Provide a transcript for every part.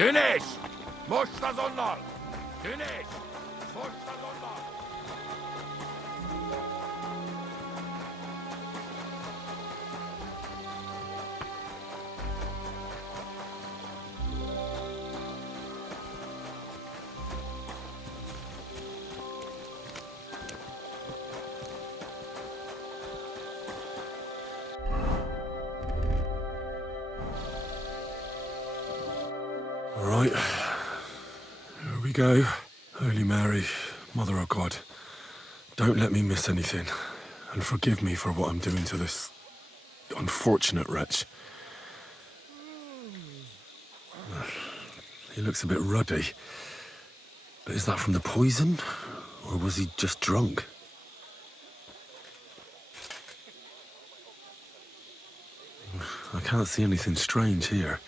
Tüneş! Moşta zonlar! Tüneş! Moşta zonlar! All right, here we go. Holy Mary, Mother of God, don't let me miss anything, and forgive me for what I'm doing to this unfortunate wretch. He looks a bit ruddy, but is that from the poison, or was he just drunk? I can't see anything strange here.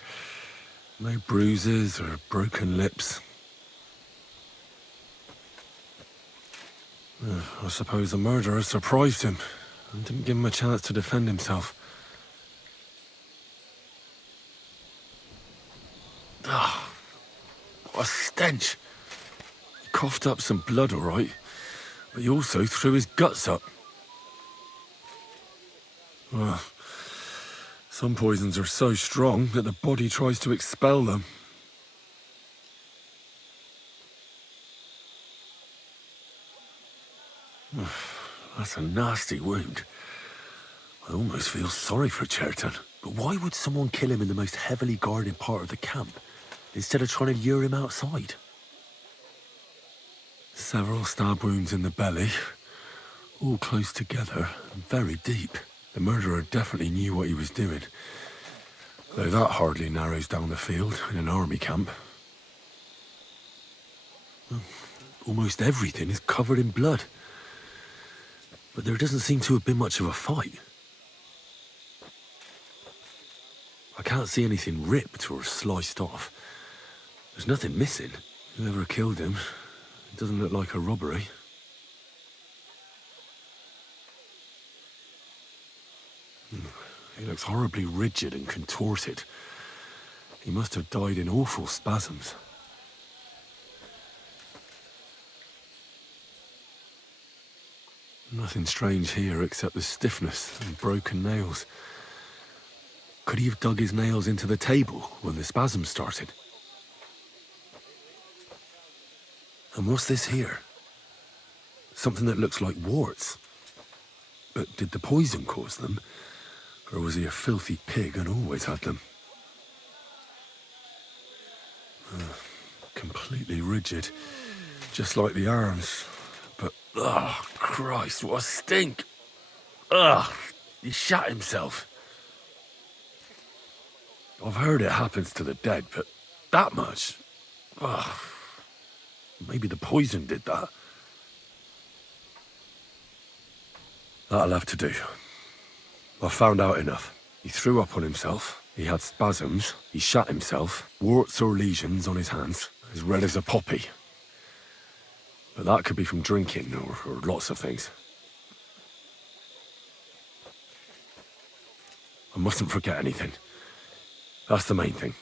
No bruises or broken lips. I suppose the murderer surprised him and didn't give him a chance to defend himself. Ah, what a stench! He coughed up some blood, all right, but he also threw his guts up. Ugh. Some poisons are so strong that the body tries to expel them. That's a nasty wound. I almost feel sorry for Cherton. But why would someone kill him in the most heavily guarded part of the camp, instead of trying to lure him outside? Several stab wounds in the belly, all close together and very deep. The murderer definitely knew what he was doing, though that hardly narrows down the field in an army camp. Almost everything is covered in blood, but there doesn't seem to have been much of a fight. I can't see anything ripped or sliced off. There's nothing missing. Whoever killed him, it doesn't look like a robbery. He looks horribly rigid and contorted. He must have died in awful spasms. Nothing strange here except the stiffness and broken nails. Could he have dug his nails into the table when the spasms started? And what's this here? Something that looks like warts. But did the poison cause them? Or was he a filthy pig and always had them? Completely rigid, just like the arms. But, oh, Christ, what a stink! Ugh, he shat himself. I've heard it happens to the dead, but that much? Ugh, maybe the poison did that. That'll have to do. I found out enough. He threw up on himself, he had spasms, he shat himself, warts or lesions on his hands, as red as a poppy. But that could be from drinking or lots of things. I mustn't forget anything. That's the main thing.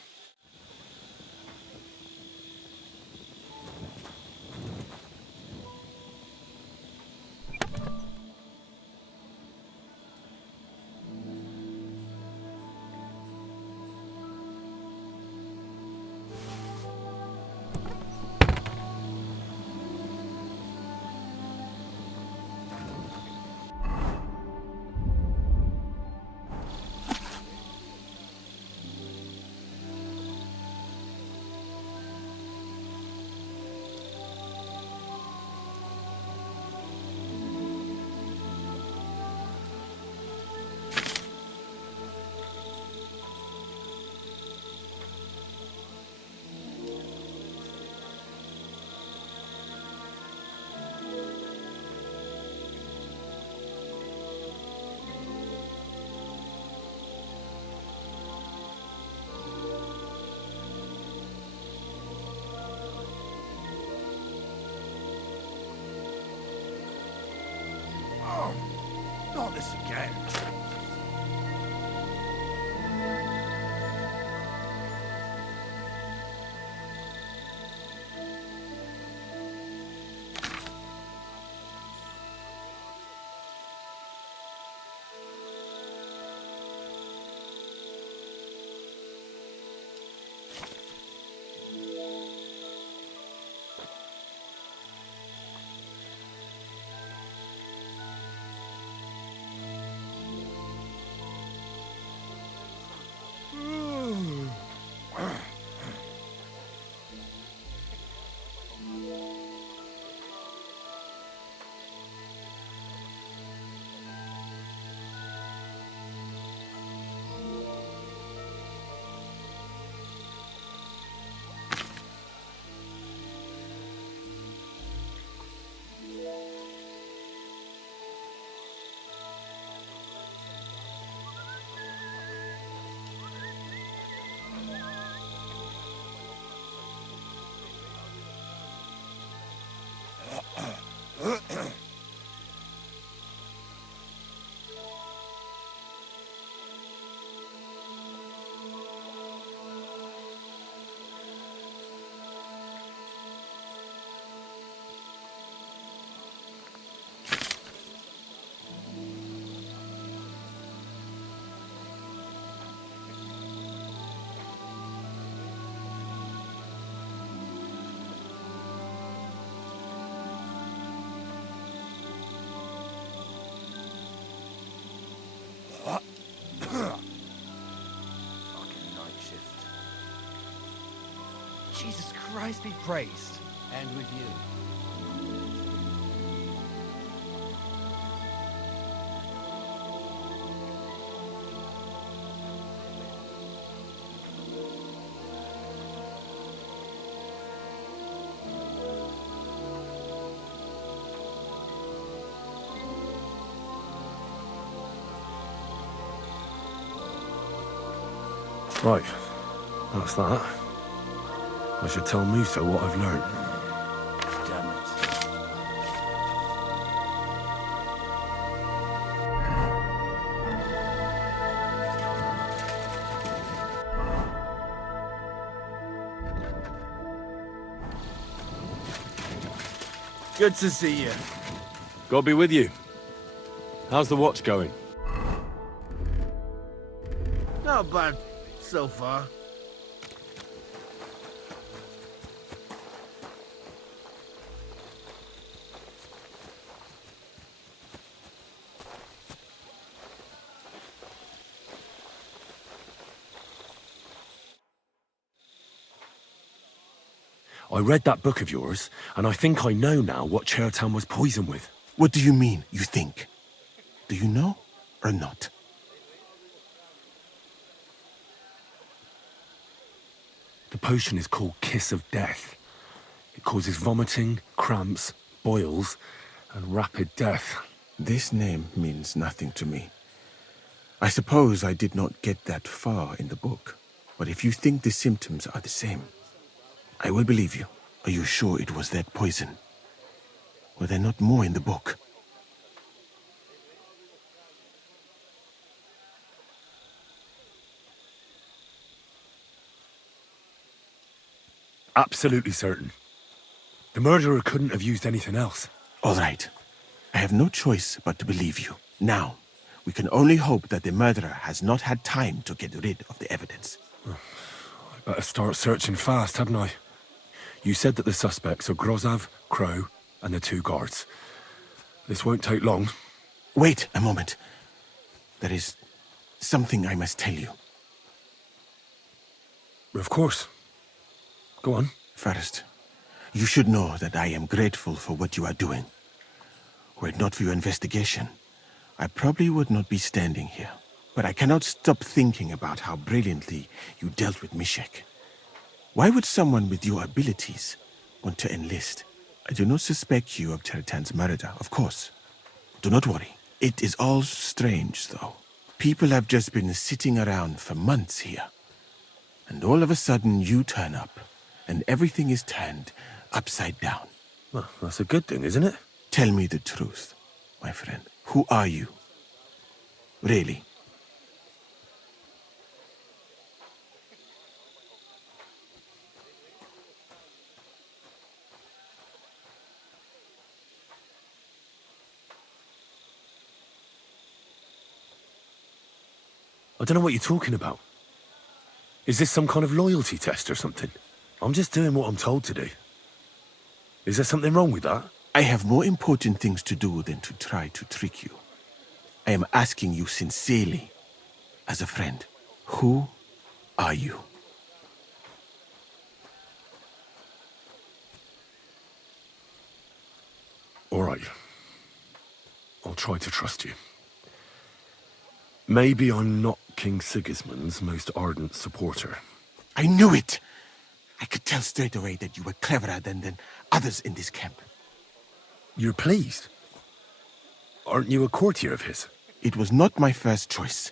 Jesus Christ be praised, and with you. Right, that's that. I should tell Musa what I've learned. Damn it. Good to see you. God be with you. How's the watch going? Not bad so far. I read that book of yours, and I think I know now what Chertan was poisoned with. What do you mean, you think? Do you know or not? The potion is called Kiss of Death. It causes vomiting, cramps, boils, and rapid death. This name means nothing to me. I suppose I did not get that far in the book. But if you think the symptoms are the same, I will believe you. Are you sure it was that poison? Were there not more in the book? Absolutely certain. The murderer couldn't have used anything else. All right. I have no choice but to believe you. Now, we can only hope that the murderer has not had time to get rid of the evidence. I better start searching fast, hadn't I? You said that the suspects are Grozav, Crow, and the two guards. This won't take long. Wait a moment. There is something I must tell you. Of course. Go on. First, you should know that I am grateful for what you are doing. Were it not for your investigation, I probably would not be standing here. But I cannot stop thinking about how brilliantly you dealt with Mishek. Why would someone with your abilities want to enlist? I do not suspect you of Chertan's murder, of course. Do not worry. It is all strange, though. People have just been sitting around for months here. And all of a sudden you turn up, and everything is turned upside down. Well, that's a good thing, isn't it? Tell me the truth, my friend. Who are you? Really? I don't know what you're talking about. Is this some kind of loyalty test or something? I'm just doing what I'm told to do. Is there something wrong with that? I have more important things to do than to try to trick you. I am asking you sincerely, as a friend. Who are you? All right. I'll try to trust you. Maybe I'm not King Sigismund's most ardent supporter. I knew it! I could tell straight away that you were cleverer than others in this camp. You're pleased? Aren't you a courtier of his? It was not my first choice.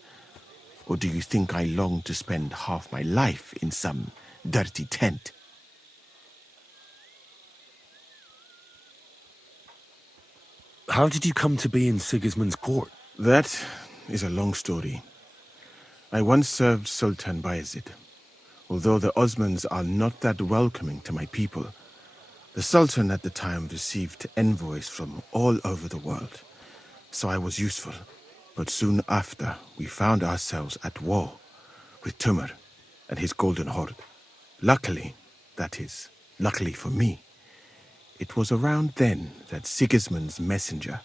Or do you think I long to spend half my life in some dirty tent? How did you come to be in Sigismund's court? That is a long story. I once served Sultan Bayezid. Although the Osmans are not that welcoming to my people, the Sultan at the time received envoys from all over the world, so I was useful. But soon after, we found ourselves at war with Tumur and his Golden Horde. Luckily, that is, luckily for me, it was around then that Sigismund's messenger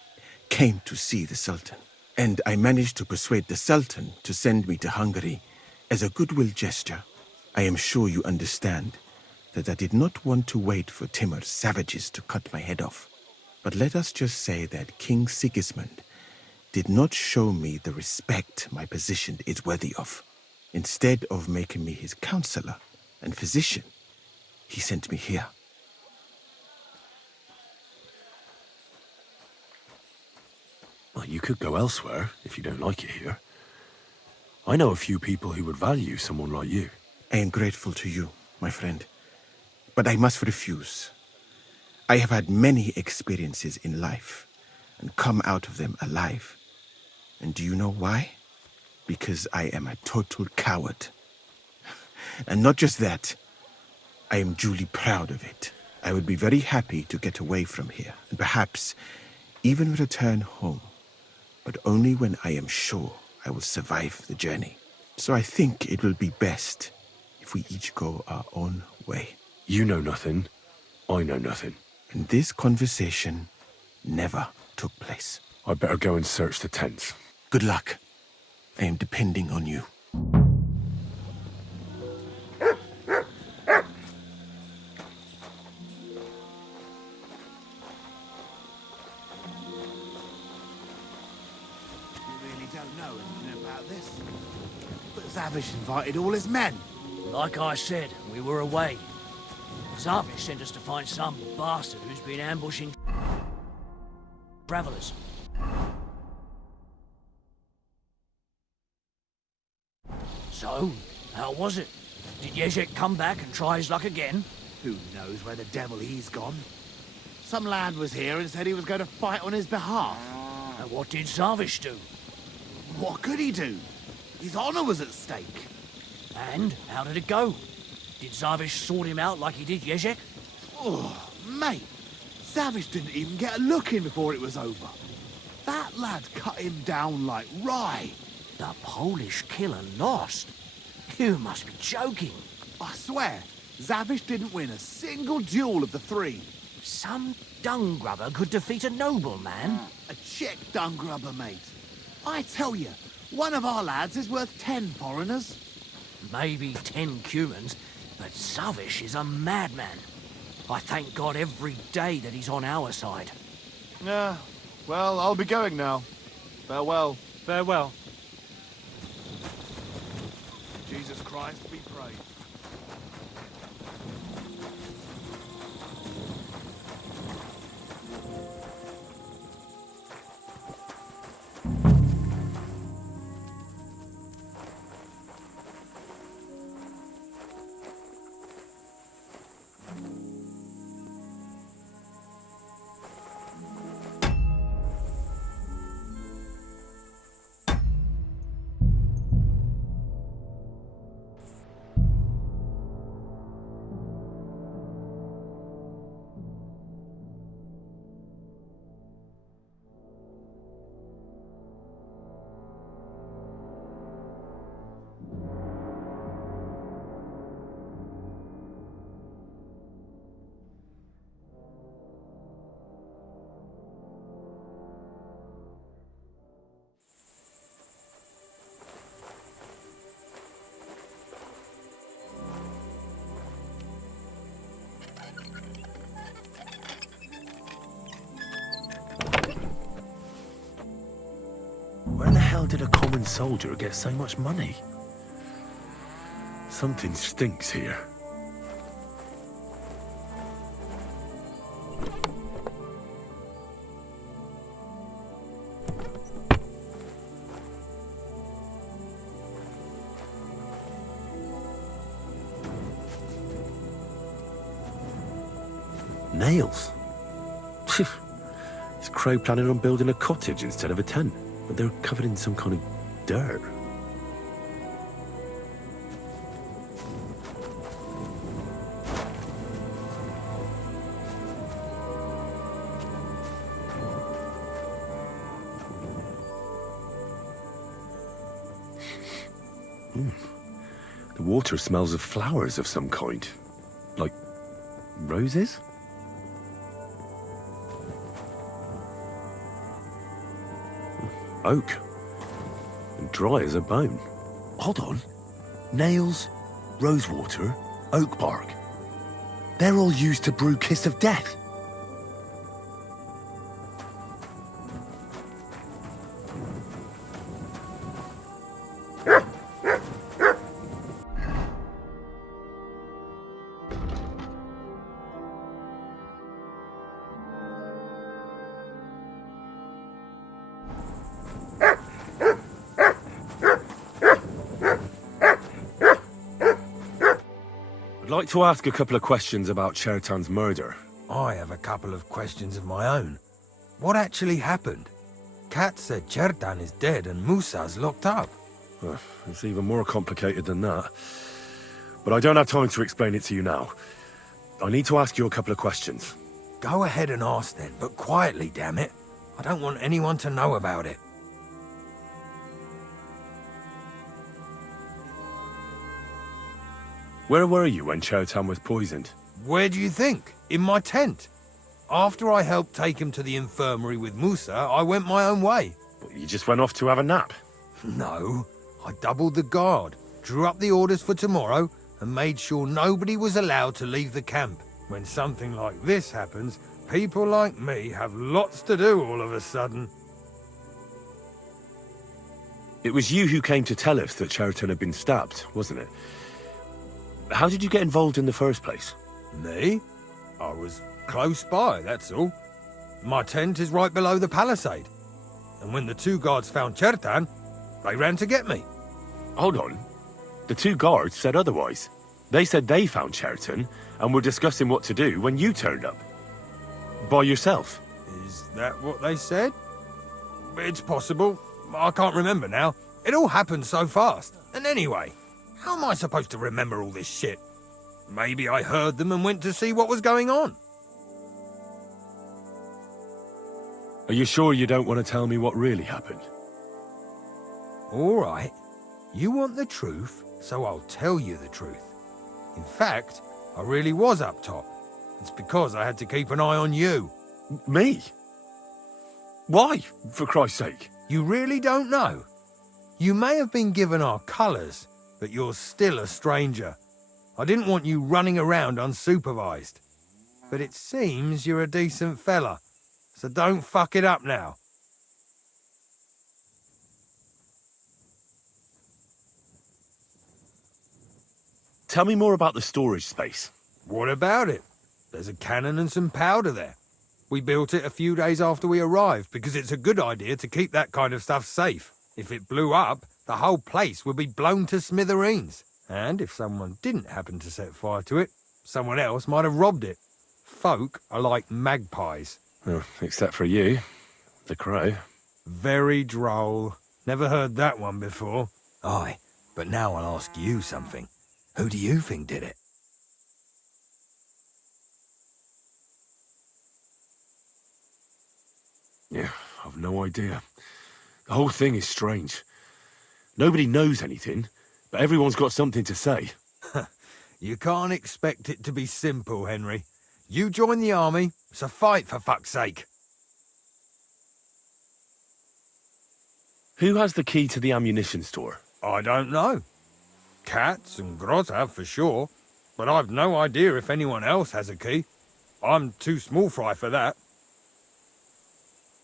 came to see the Sultan. And I managed to persuade the Sultan to send me to Hungary as a goodwill gesture. I am sure you understand that I did not want to wait for Timur's savages to cut my head off. But let us just say that King Sigismund did not show me the respect my position is worthy of. Instead of making me his counselor and physician, he sent me here. Well, you could go elsewhere if you don't like it here. I know a few people who would value someone like you. I am grateful to you, my friend, but I must refuse. I have had many experiences in life and come out of them alive. And do you know why? Because I am a total coward. And not just that, I am duly proud of it. I would be very happy to get away from here and perhaps even return home, but only when I am sure I will survive the journey. So I think it will be best if we each go our own way. You know nothing. I know nothing. And this conversation never took place. I'd better go and search the tents. Good luck. I am depending on you. Don't know anything about this. But Zavish invited all his men. Like I said, we were away. Zavish sent us to find some bastard who's been ambushing travelers. So, how was it? Did Jezek come back and try his luck again? Who knows where the devil he's gone? Some lad was here and said he was going to fight on his behalf. And what did Zavish do? What could he do? His honor was at stake. And how did it go? Did Zavish sort him out like he did Jezek? Oh, mate. Zavish didn't even get a look in before it was over. That lad cut him down like rye. The Polish killer lost? You must be joking. I swear, Zavish didn't win a single duel of the three. Some dung grubber could defeat a nobleman? A Czech dung grubber, mate. I tell you, one of our lads is worth 10 foreigners. Maybe 10 Cumans, but Zavish is a madman. I thank God every day that he's on our side. Yeah, well, I'll be going now. Farewell. Farewell. Jesus Christ be praised. Where the hell did a common soldier get so much money? Something stinks here. Nails. Is Crow planning on building a cottage instead of a tent? But they're covered in some kind of dirt. The water smells of flowers of some kind. Like roses? Oak. And dry as a bone. Hold on. Nails, rosewater, oak bark. They're all used to brew kiss of death. I'd like to ask a couple of questions about Chertan's murder. I have a couple of questions of my own. What actually happened? Kat said Chertan is dead and Musa's locked up. It's even more complicated than that. But I don't have time to explain it to you now. I need to ask you a couple of questions. Go ahead and ask then, but quietly, damn it. I don't want anyone to know about it. Where were you when Chertan was poisoned? Where do you think? In my tent. After I helped take him to the infirmary with Musa, I went my own way. But you just went off to have a nap? No, I doubled the guard, drew up the orders for tomorrow, and made sure nobody was allowed to leave the camp. When something like this happens, people like me have lots to do all of a sudden. It was you who came to tell us that Chertan had been stabbed, wasn't it? How did you get involved in the first place? Me? I was close by, that's all. My tent is right below the palisade. And when the two guards found Chertan, they ran to get me. Hold on. The two guards said otherwise. They said they found Chertan and were discussing what to do when you turned up. By yourself. Is that what they said? It's possible. I can't remember now. It all happened so fast. And anyway, how am I supposed to remember all this shit? Maybe I heard them and went to see what was going on. Are you sure you don't want to tell me what really happened? All right. You want the truth, so I'll tell you the truth. In fact, I really was up top. It's because I had to keep an eye on you. Me? Why, for Christ's sake? You really don't know? You may have been given our colours, but you're still a stranger. I didn't want you running around unsupervised. But it seems you're a decent fella, so don't fuck it up now. Tell me more about the storage space. What about it? There's a cannon and some powder there. We built it a few days after we arrived because it's a good idea to keep that kind of stuff safe. If it blew up, the whole place would be blown to smithereens. And if someone didn't happen to set fire to it, someone else might have robbed it. Folk are like magpies. Oh, except for you, the crow. Very droll. Never heard that one before. Aye, but now I'll ask you something. Who do you think did it? Yeah, I've no idea. The whole thing is strange. Nobody knows anything, but everyone's got something to say. You can't expect it to be simple, Henry. You join the army, it's a fight for fuck's sake. Who has the key to the ammunition store? I don't know. Cats and Groz have for sure, but I've no idea if anyone else has a key. I'm too small fry for that.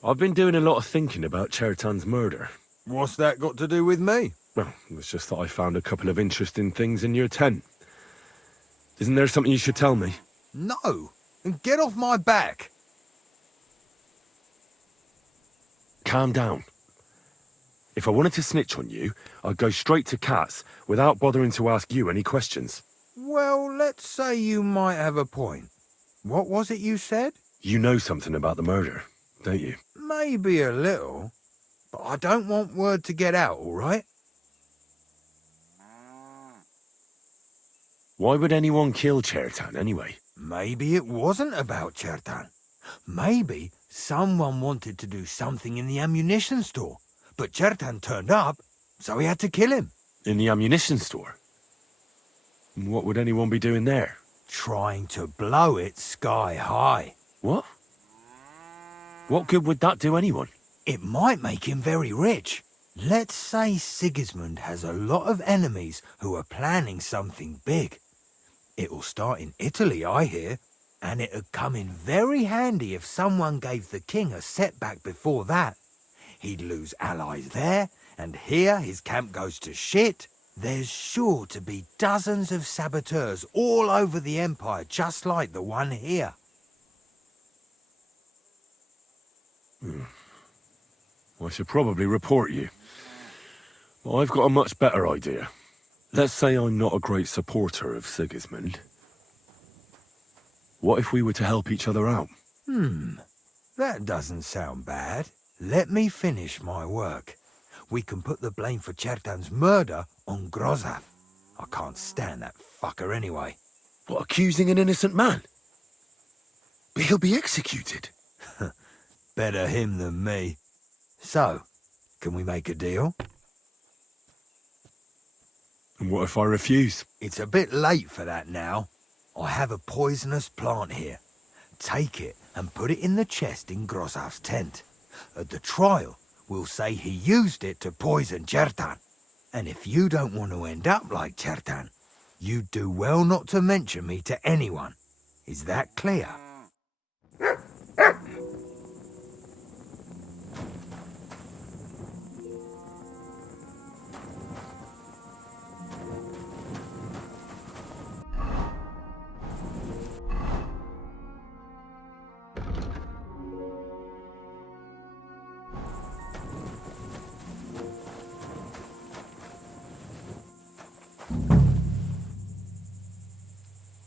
I've been doing a lot of thinking about Chertan's murder. What's that got to do with me? Well, it's just that I found a couple of interesting things in your tent. Isn't there something you should tell me? No, and get off my back. Calm down. If I wanted to snitch on you, I'd go straight to Kat's without bothering to ask you any questions. Well, let's say you might have a point. What was it you said? You know something about the murder, don't you? Maybe a little, but I don't want word to get out, all right? Why would anyone kill Chertan anyway? Maybe it wasn't about Chertan. Maybe someone wanted to do something in the ammunition store, but Chertan turned up, so he had to kill him. In the ammunition store? What would anyone be doing there? Trying to blow it sky high. What? What good would that do anyone? It might make him very rich. Let's say Sigismund has a lot of enemies who are planning something big. It'll start in Italy, I hear, and it'd come in very handy if someone gave the king a setback before that. He'd lose allies there, and here his camp goes to shit. There's sure to be dozens of saboteurs all over the empire, just like the one here. I should probably report you. But I've got a much better idea. Let's say I'm not a great supporter of Sigismund. What if we were to help each other out? That doesn't sound bad. Let me finish my work. We can put the blame for Chertan's murder on Grozav. I can't stand that fucker anyway. What, accusing an innocent man? But he'll be executed. Better him than me. So, can we make a deal? And what if I refuse? It's a bit late for that now. I have a poisonous plant here. Take it and put it in the chest in Grozav's tent. At the trial, we'll say he used it to poison Chertan. And if you don't want to end up like Chertan, you'd do well not to mention me to anyone. Is that clear?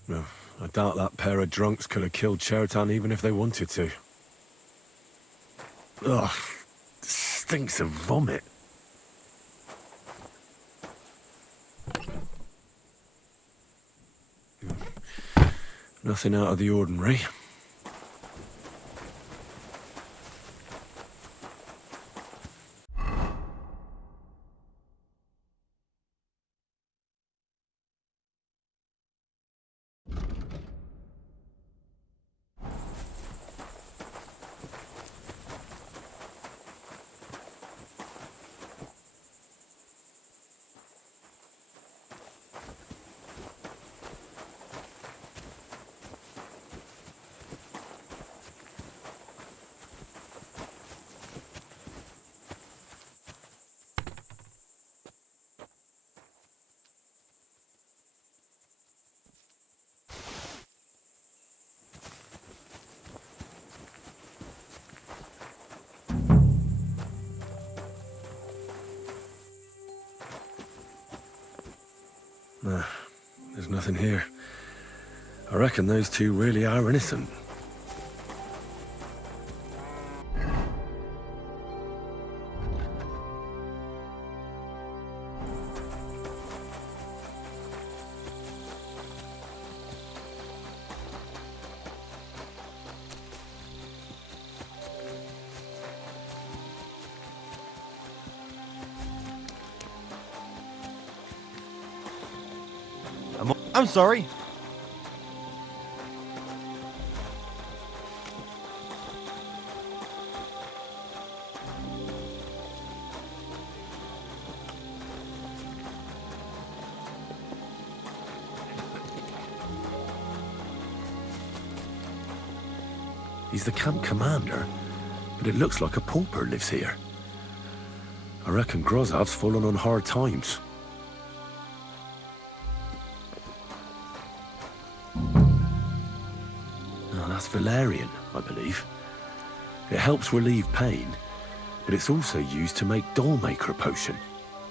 No, I doubt that pair of drunks could have killed Chertan even if they wanted to. Ugh, stinks of vomit. Nothing out of the ordinary. There's nothing here. I reckon those two really are innocent. I'm sorry. He's the camp commander, but it looks like a pauper lives here. I reckon Grozav's fallen on hard times. That's valerian, I believe. It helps relieve pain, but it's also used to make dollmaker potion.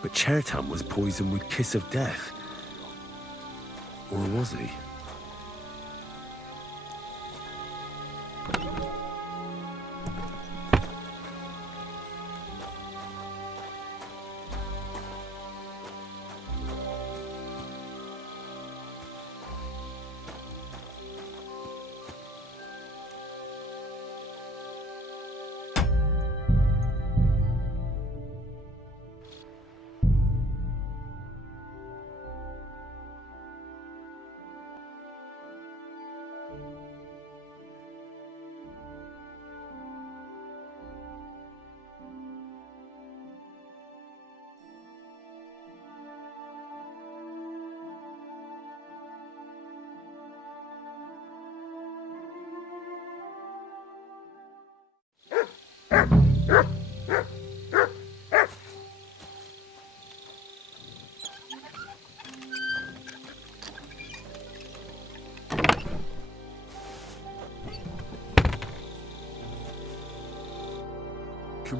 But Chertan was poisoned with kiss of death. Or was he?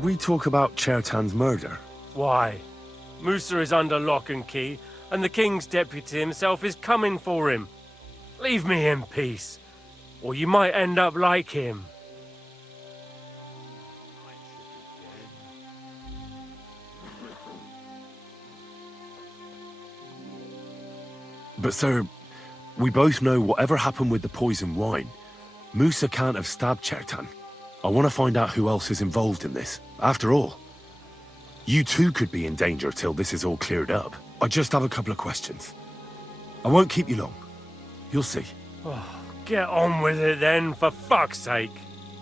we talk about Chertan's murder? Why? Musa is under lock and key, and the king's deputy himself is coming for him. Leave me in peace, or you might end up like him. But sir, we both know whatever happened with the poison wine, Musa can't have stabbed Chertan. I want to find out who else is involved in this. After all, you too could be in danger till this is all cleared up. I just have a couple of questions. I won't keep you long. You'll see. Get on with it then, for fuck's sake.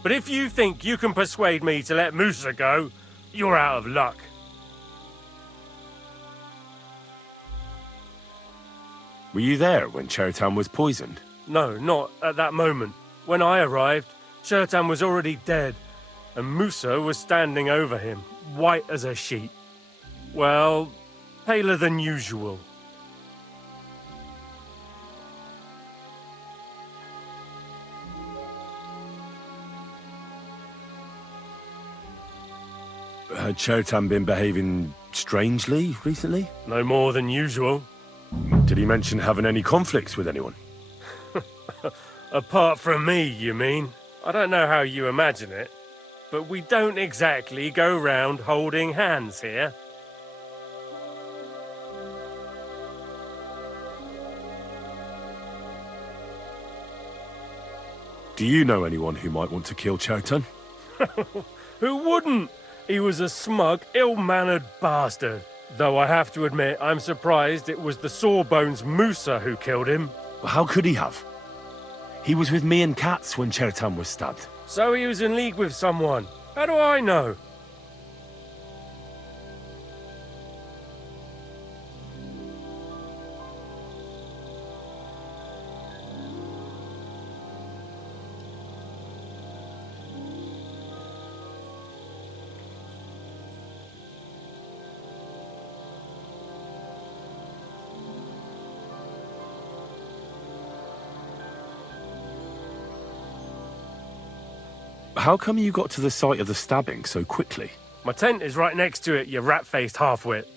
But if you think you can persuade me to let Musa go, you're out of luck. Were you there when Chertan was poisoned? No, not at that moment. When I arrived, Chertan was already dead, and Musa was standing over him, white as a sheet. Well, paler than usual. Had Chertan been behaving strangely recently? No more than usual. Did he mention having any conflicts with anyone? Apart from me, you mean? I don't know how you imagine it, but we don't exactly go round holding hands here. Do you know anyone who might want to kill Chertan? Who wouldn't? He was a smug, ill-mannered bastard. Though I have to admit, I'm surprised it was the Sawbones Musa who killed him. Well, how could he have? He was with me and Katz when Chertan was stabbed. So he was in league with someone. How do I know? How come you got to the site of the stabbing so quickly? My tent is right next to it, you rat-faced half-wit.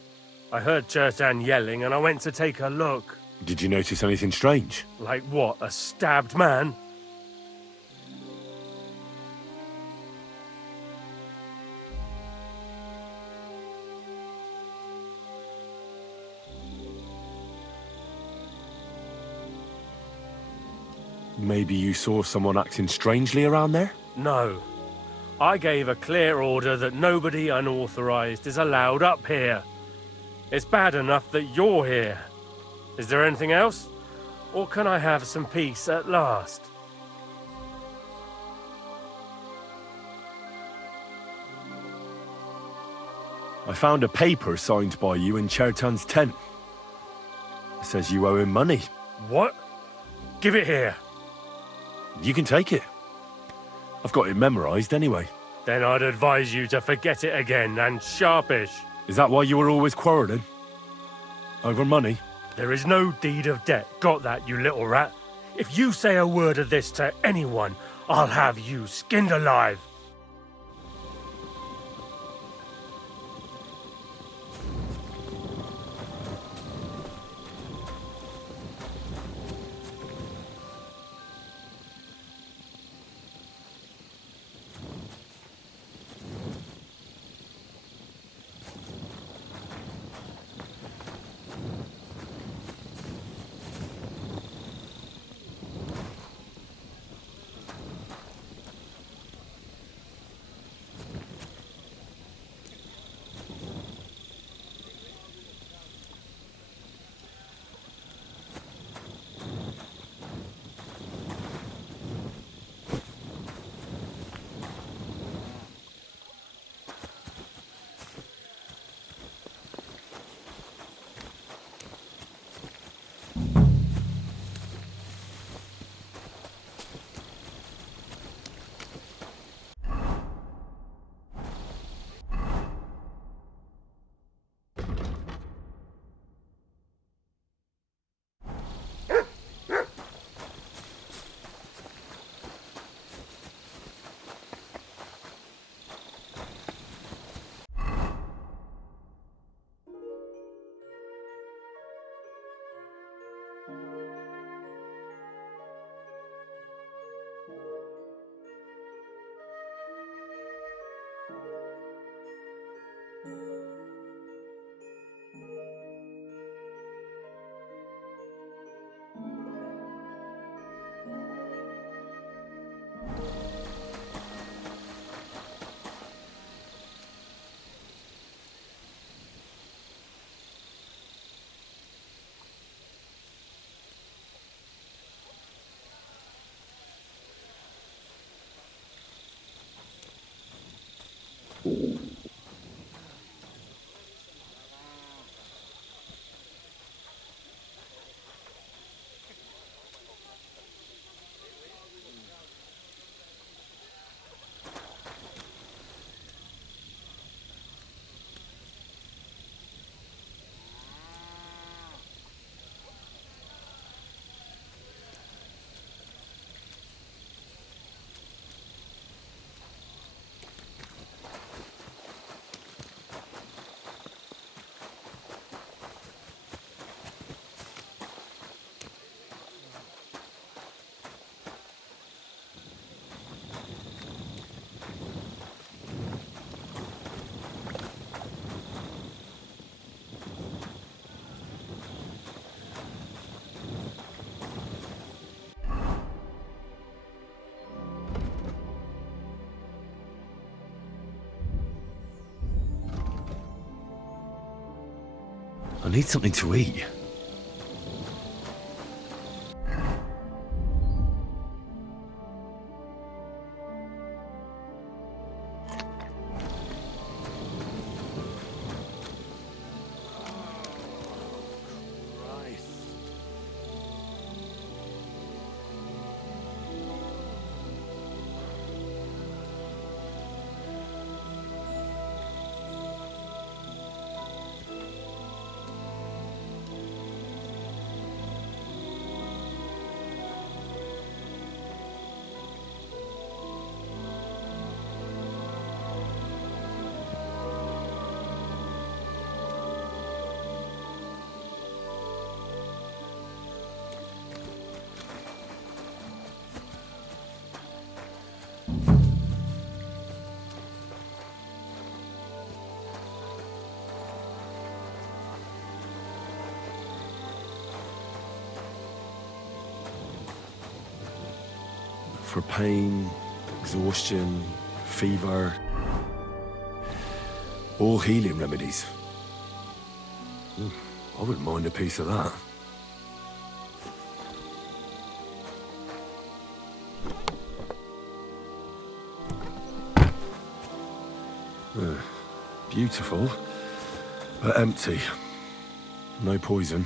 I heard Chertan yelling and I went to take a look. Did you notice anything strange? Like what, a stabbed man? Maybe you saw someone acting strangely around there? No. I gave a clear order that nobody unauthorized is allowed up here. It's bad enough that you're here. Is there anything else? Or can I have some peace at last? I found a paper signed by you in Chertan's tent. It says you owe him money. What? Give it here. You can take it. I've got it memorized anyway. Then I'd advise you to forget it again, and sharpish. Is that why you were always quarrelling? Over money? There is no deed of debt. Got that, you little rat? If you say a word of this to anyone, I'll have you skinned alive. I need something to eat. For pain, exhaustion, fever, all healing remedies. I wouldn't mind a piece of that. Beautiful, but empty. No poison.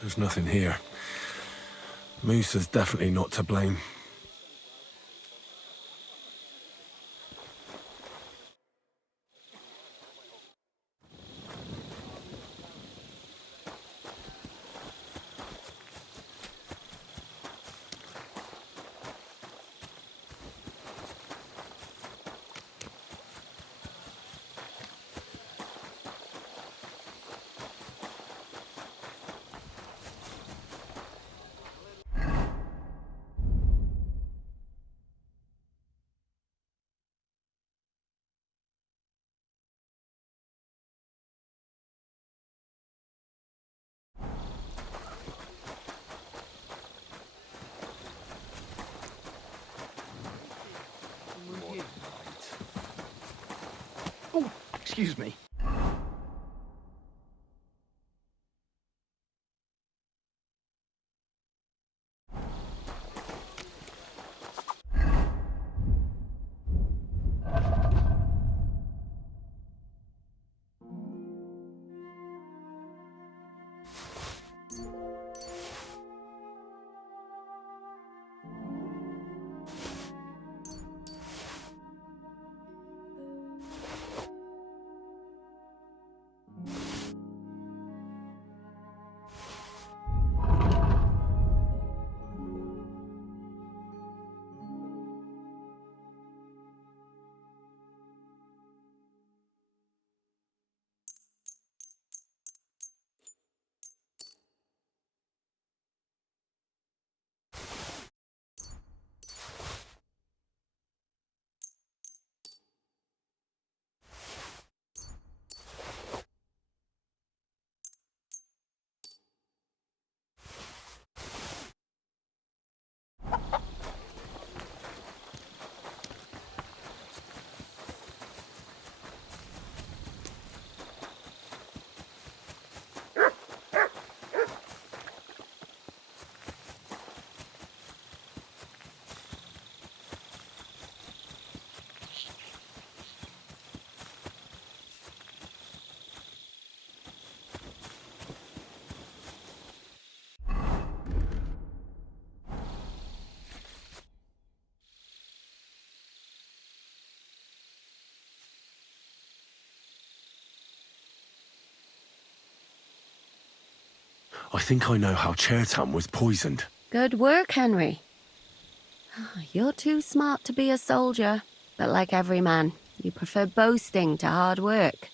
There's nothing here. Musa's definitely not to blame. Oh, excuse me. I think I know how Chertam was poisoned. Good work, Henry. You're too smart to be a soldier, but like every man, you prefer boasting to hard work.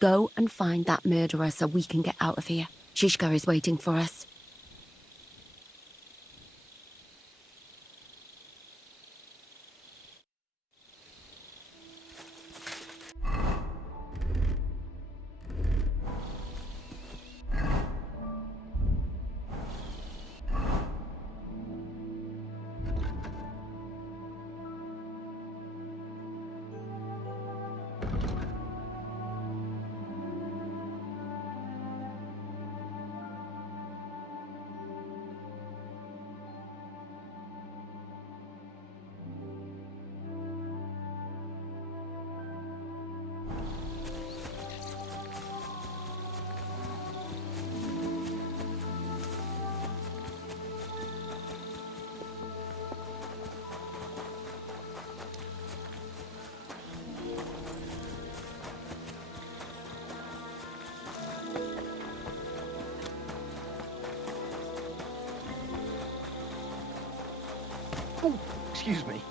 Go and find that murderer so we can get out of here. Shishka is waiting for us. Oh, excuse me.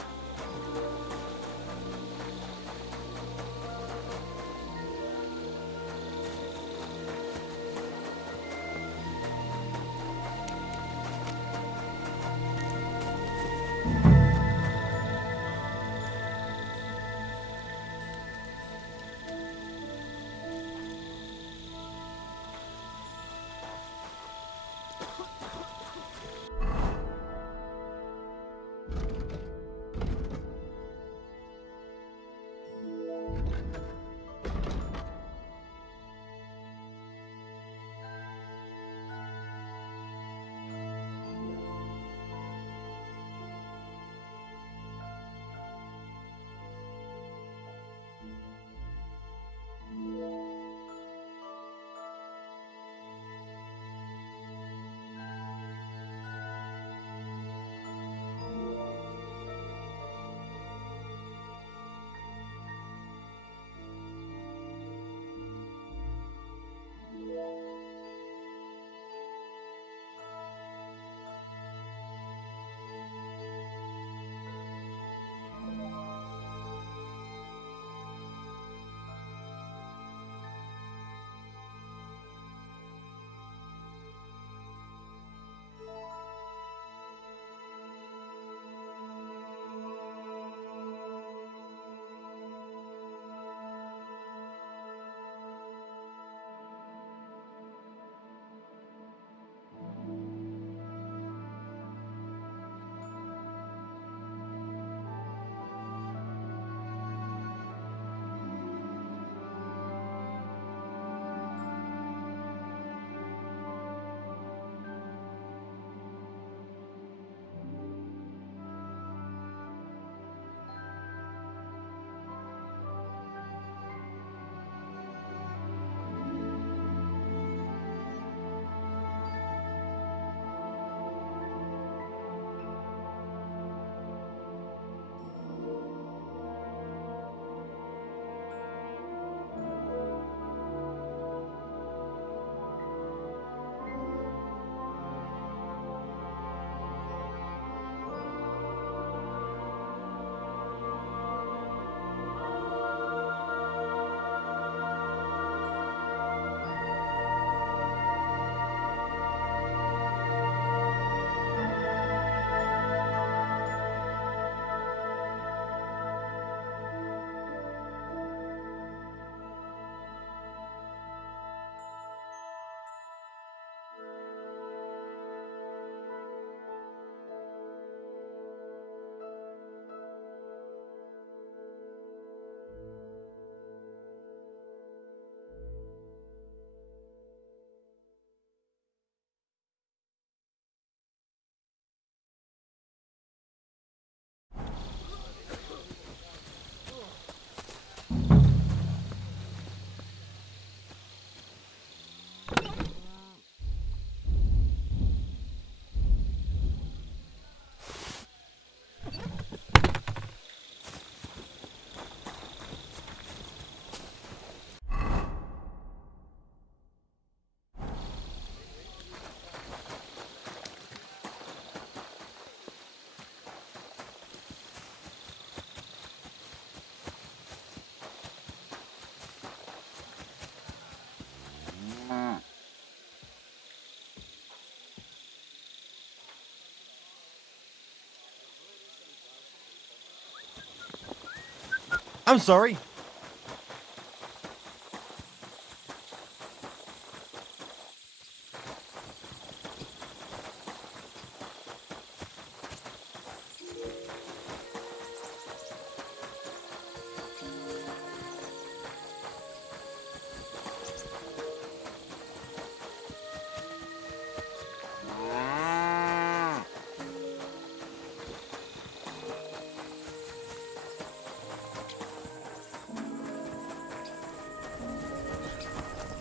I'm sorry.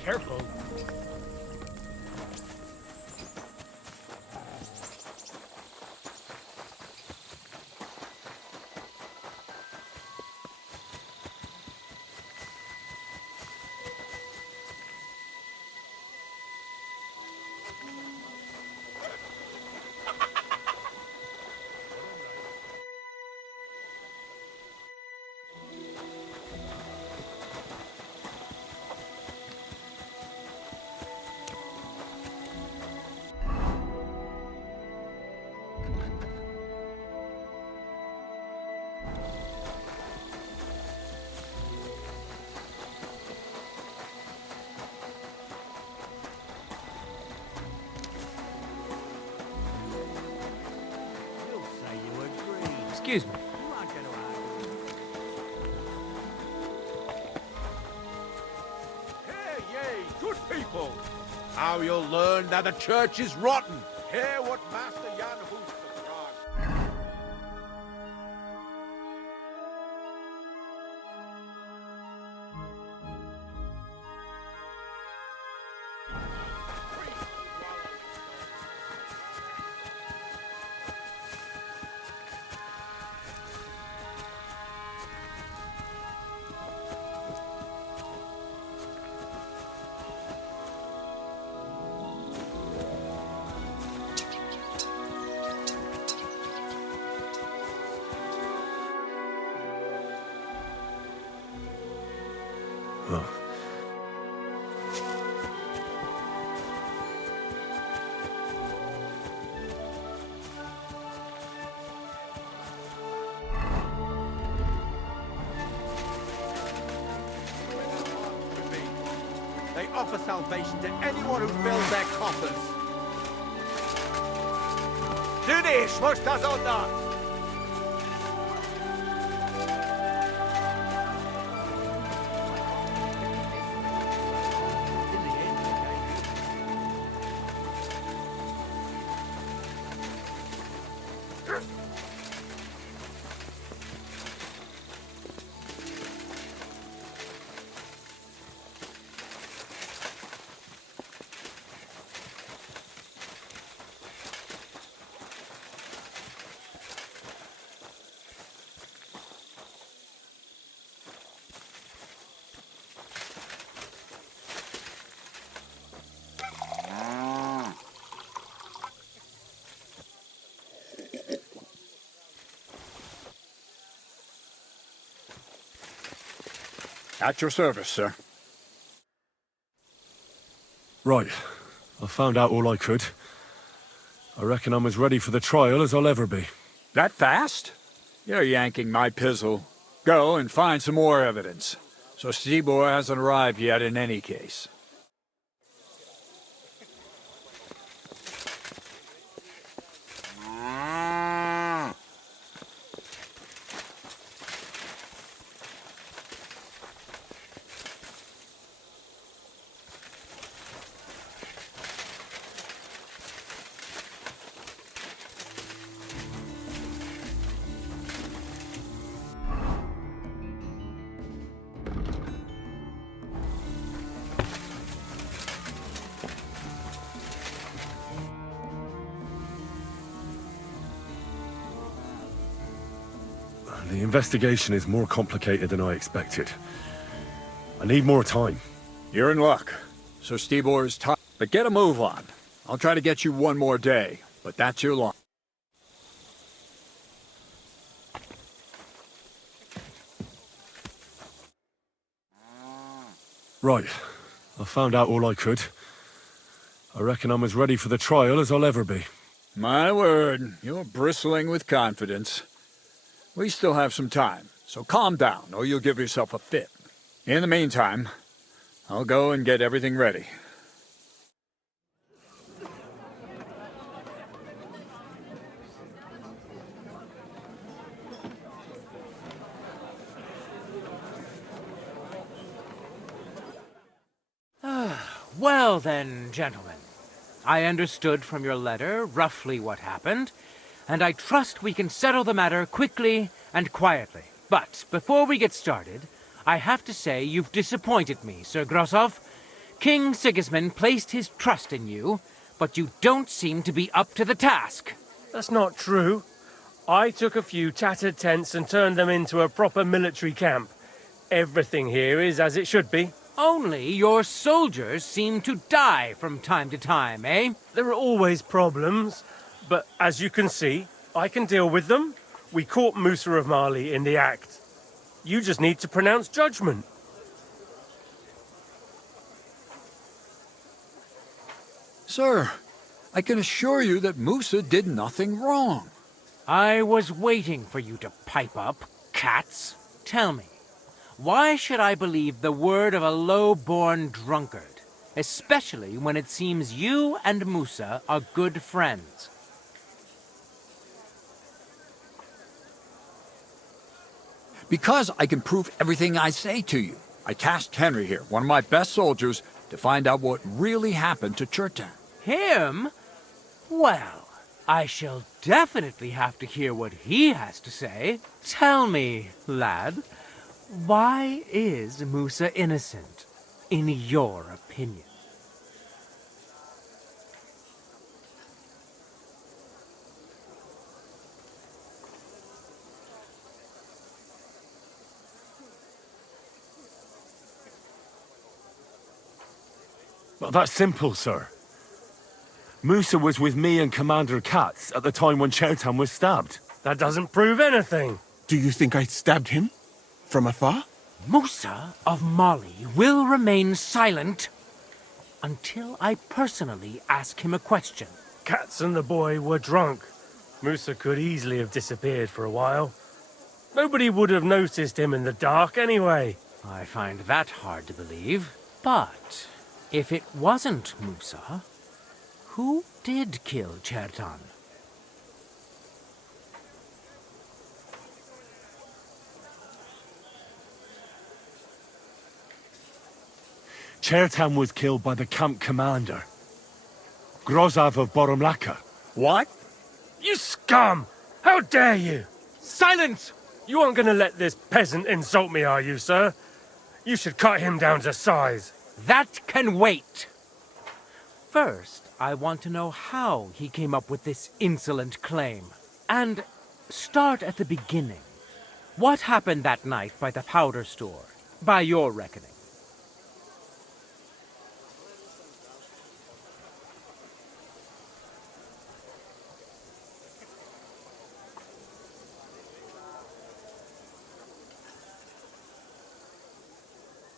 Careful. Excuse me. Hear ye, good people! How you'll learn that the church is rotten. Hear what Master Jan Hus describes. Well, They offer salvation to anyone who fills their coffers. Du dich, muss das unter! At your service, sir. right. I found out all I could. I reckon I'm as ready for the trial as I'll ever be. That fast? You're yanking my pizzle. Go and find some more evidence. So Stibor hasn't arrived yet in any case. The investigation is more complicated than I expected. I need more time. You're in luck. So Stibor is tired. But get a move on. I'll try to get you one more day, but that's your loss. Right. I found out all I could. I reckon I'm as ready for the trial as I'll ever be. My word, you're bristling with confidence. We still have some time, So calm down, or you'll give yourself a fit. In the meantime, I'll go and get everything ready. Well then, gentlemen. I understood from your letter roughly what happened, and I trust we can settle the matter quickly and quietly. But before we get started, I have to say you've disappointed me, Sir Grosov. King Sigismund placed his trust in you, but you don't seem to be up to the task. That's not true. I took a few tattered tents and turned them into a proper military camp. Everything here is as it should be. Only your soldiers seem to die from time to time, eh? There are always problems, but as you can see, I can deal with them. We caught Musa of Mali in the act. You just need to pronounce judgment. Sir, I can assure you that Musa did nothing wrong. I was waiting for you to pipe up, cats. Tell me, why should I believe the word of a low-born drunkard, especially when it seems you and Musa are good friends? Because I can prove everything I say to you. I tasked Henry here, one of my best soldiers, to find out what really happened to Chertan. Him? Well, I shall definitely have to hear what he has to say. Tell me, lad, why is Musa innocent, in your opinion? Well, that's simple, sir. Musa was with me and Commander Katz at the time when Chertan was stabbed. That doesn't prove anything. Do you think I stabbed him? From afar? Musa of Mali will remain silent until I personally ask him a question. Katz and the boy were drunk. Musa could easily have disappeared for a while. Nobody would have noticed him in the dark anyway. I find that hard to believe. But if it wasn't Musa, who did kill Chertan? Chertan was killed by the camp commander, Grozov of Boromlaka. What? You scum! How dare you! Silence! You aren't gonna let this peasant insult me, are you, sir? You should cut him down to size. That can wait. First, I want to know how he came up with this insolent claim. And start at the beginning. What happened that night by the powder store, by your reckoning?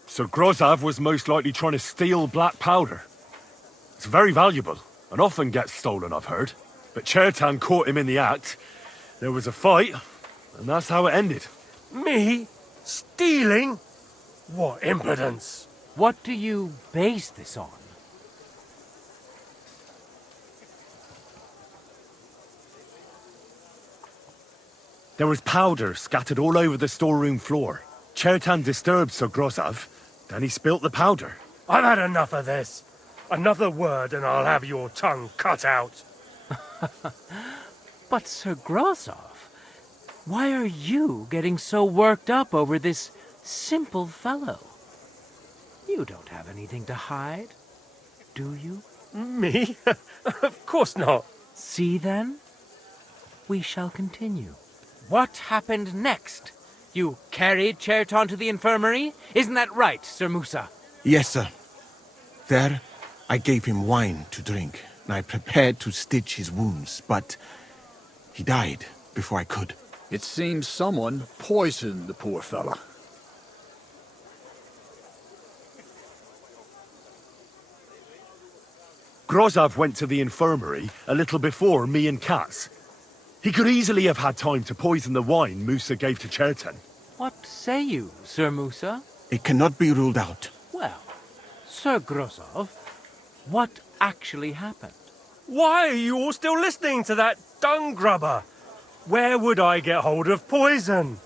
So Grozov was most likely trying to steal black powder. It's very valuable, and often gets stolen, I've heard. But Chertan caught him in the act. There was a fight, and that's how it ended. Me? Stealing? What impudence! What do you base this on? There was powder scattered all over the storeroom floor. Chertan disturbed Sir Grozov, then he spilt the powder. I've had enough of this. Another word and I'll have your tongue cut out. But Sir Grozov, why are you getting so worked up over this simple fellow? You don't have anything to hide, do you? Me? Of course not. See then? We shall continue. What happened next? You carried Chertan to the infirmary? Isn't that right, Sir Musa? Yes, sir. There, I gave him wine to drink, and I prepared to stitch his wounds, but he died before I could. It seems someone poisoned the poor fella. Grozov went to the infirmary a little before me and Katz. He could easily have had time to poison the wine Musa gave to Chertan. What say you, Sir Musa? It cannot be ruled out. Well, Sir Grozov, what actually happened? Why are you all still listening to that dung grubber? Where would I get hold of poison?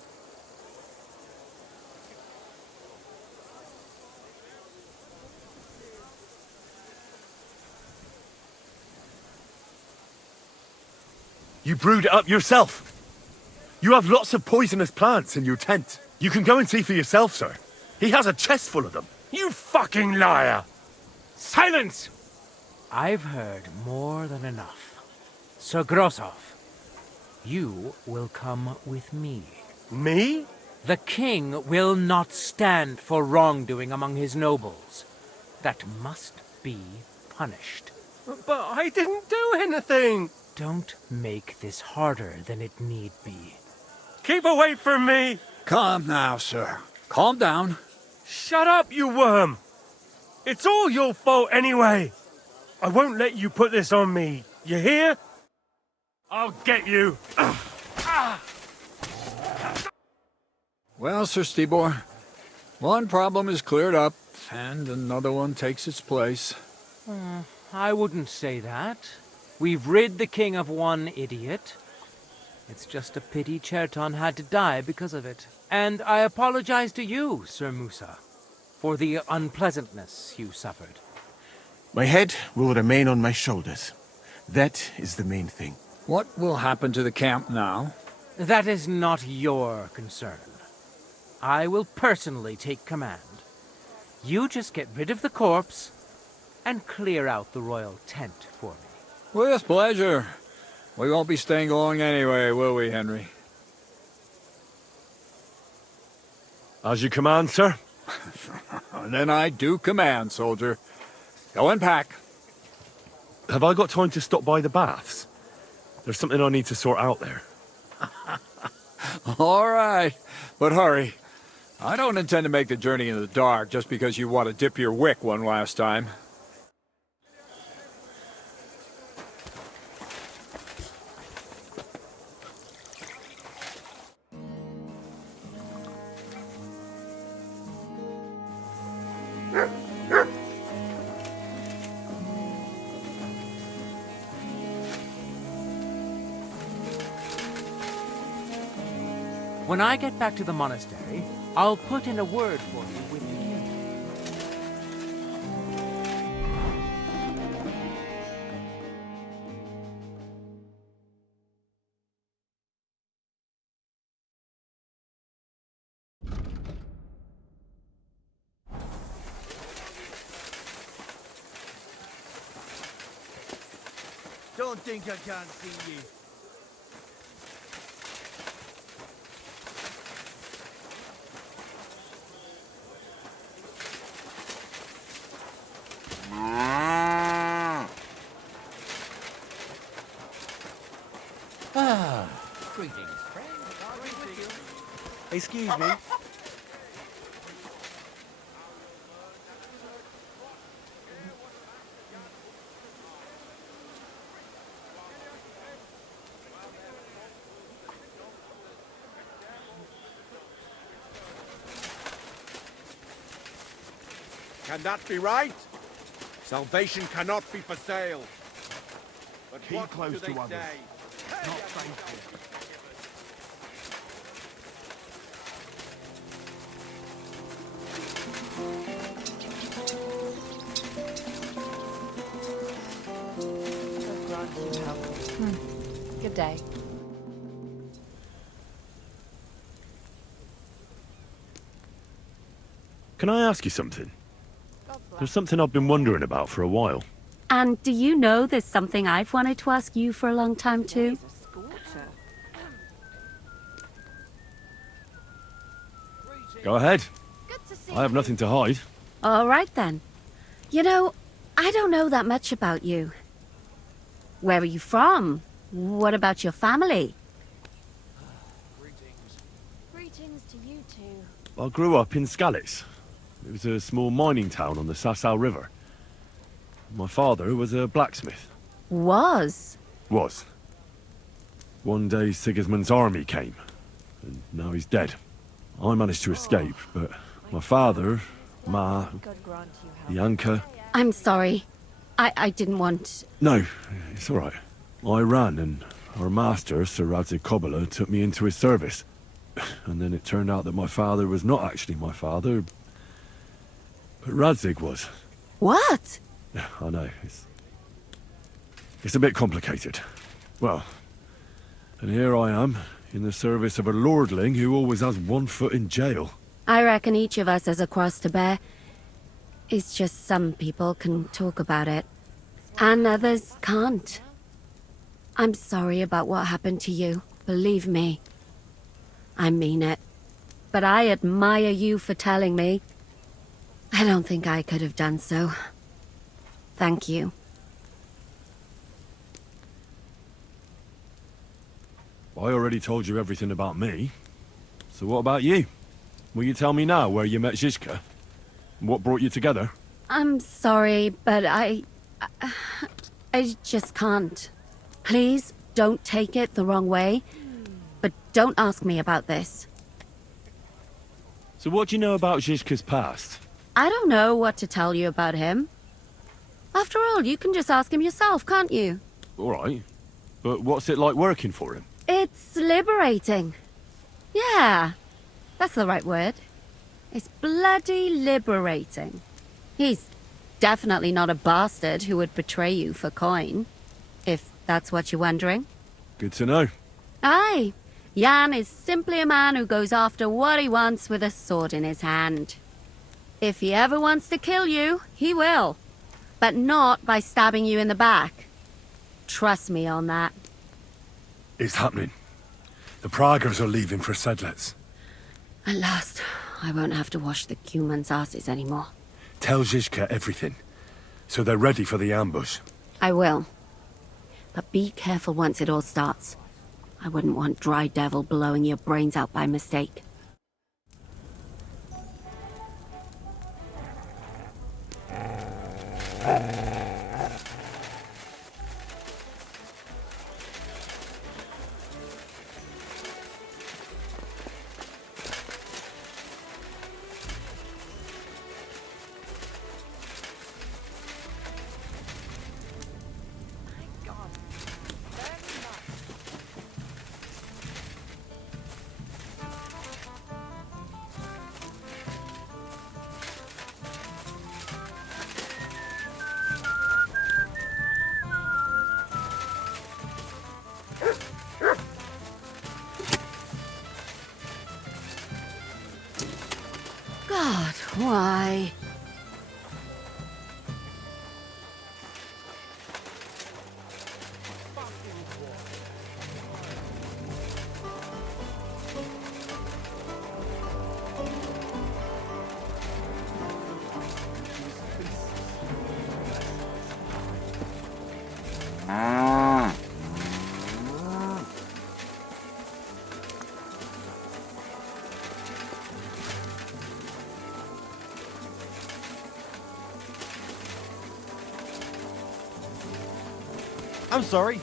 You brewed it up yourself. You have lots of poisonous plants in your tent. You can go and see for yourself, sir. He has a chest full of them. You fucking liar! Silence! I've heard more than enough. Sir Grozov, you will come with me. Me? The king will not stand for wrongdoing among his nobles. That must be punished. But I didn't do anything! Don't make this harder than it need be. Keep away from me! Calm now, sir. Calm down. Shut up, you worm! It's all your fault anyway! I won't let you put this on me. You hear? I'll get you. Well, Sir Stibor, one problem is cleared up, and another one takes its place. I wouldn't say that. We've rid the king of one idiot. It's just a pity Cherton had to die because of it. And I apologize to you, Sir Musa, for the unpleasantness you suffered. My head will remain on my shoulders. That is the main thing. What will happen to the camp now? That is not your concern. I will personally take command. You just get rid of the corpse and clear out the royal tent for me. With pleasure. We won't be staying long anyway, will we, Henry? As you command, sir. Then I do command, soldier. Go and pack. Have I got time to stop by the baths? There's something I need to sort out there. All right, but hurry. I don't intend to make the journey in the dark just because you want to dip your wick one last time. When I get back to the monastery, I'll put in a word for you with the king. Don't think I can't see you. Greetings, friend. Excuse me. Can that be right? Salvation cannot be for sale. But Keep what close do they to others. say? Not faithful. Good day. Can I ask you something? There's something I've been wondering about for a while. And do you know there's something I've wanted to ask you for a long time too? Go ahead. I have nothing to hide. All right then. You know, I don't know that much about you. Where are you from? What about your family? Greetings to you two. I grew up in Scallics. It was a small mining town on the Sasau River. My father was a blacksmith. Was? One day Sigismund's army came, and now he's dead. I managed to escape, but my father, Ma, Bianca... I'm sorry. I didn't want... No, it's all right. I ran, and our master, Sir Radzig Kobyla, took me into his service. And then it turned out that my father was not actually my father, but Radzig was. What? I know, it's a bit complicated. Well, and here I am, in the service of a lordling who always has one foot in jail. I reckon each of us has a cross to bear. It's just some people can talk about it, and others can't. I'm sorry about what happened to you, believe me. I mean it. But I admire you for telling me. I don't think I could have done so. Thank you. I already told you everything about me. So what about you? Will you tell me now where you met Zizka? What brought you together? I'm sorry, but I just can't. Please, don't take it the wrong way. But don't ask me about this. So what do you know about Zizka's past? I don't know what to tell you about him. After all, you can just ask him yourself, can't you? All right. But what's it like working for him? It's liberating. Yeah, that's the right word. It's bloody liberating. He's definitely not a bastard who would betray you for coin, if that's what you're wondering. Good to know. Aye, Jan is simply a man who goes after what he wants with a sword in his hand. If he ever wants to kill you, he will. But not by stabbing you in the back. Trust me on that. It's happening. The Praggers are leaving for Sedlets. At last, I won't have to wash the Cumans' asses anymore. Tell Zizka everything, so they're ready for the ambush. I will. But be careful once it all starts. I wouldn't want Dry Devil blowing your brains out by mistake. God, why? I'm sorry.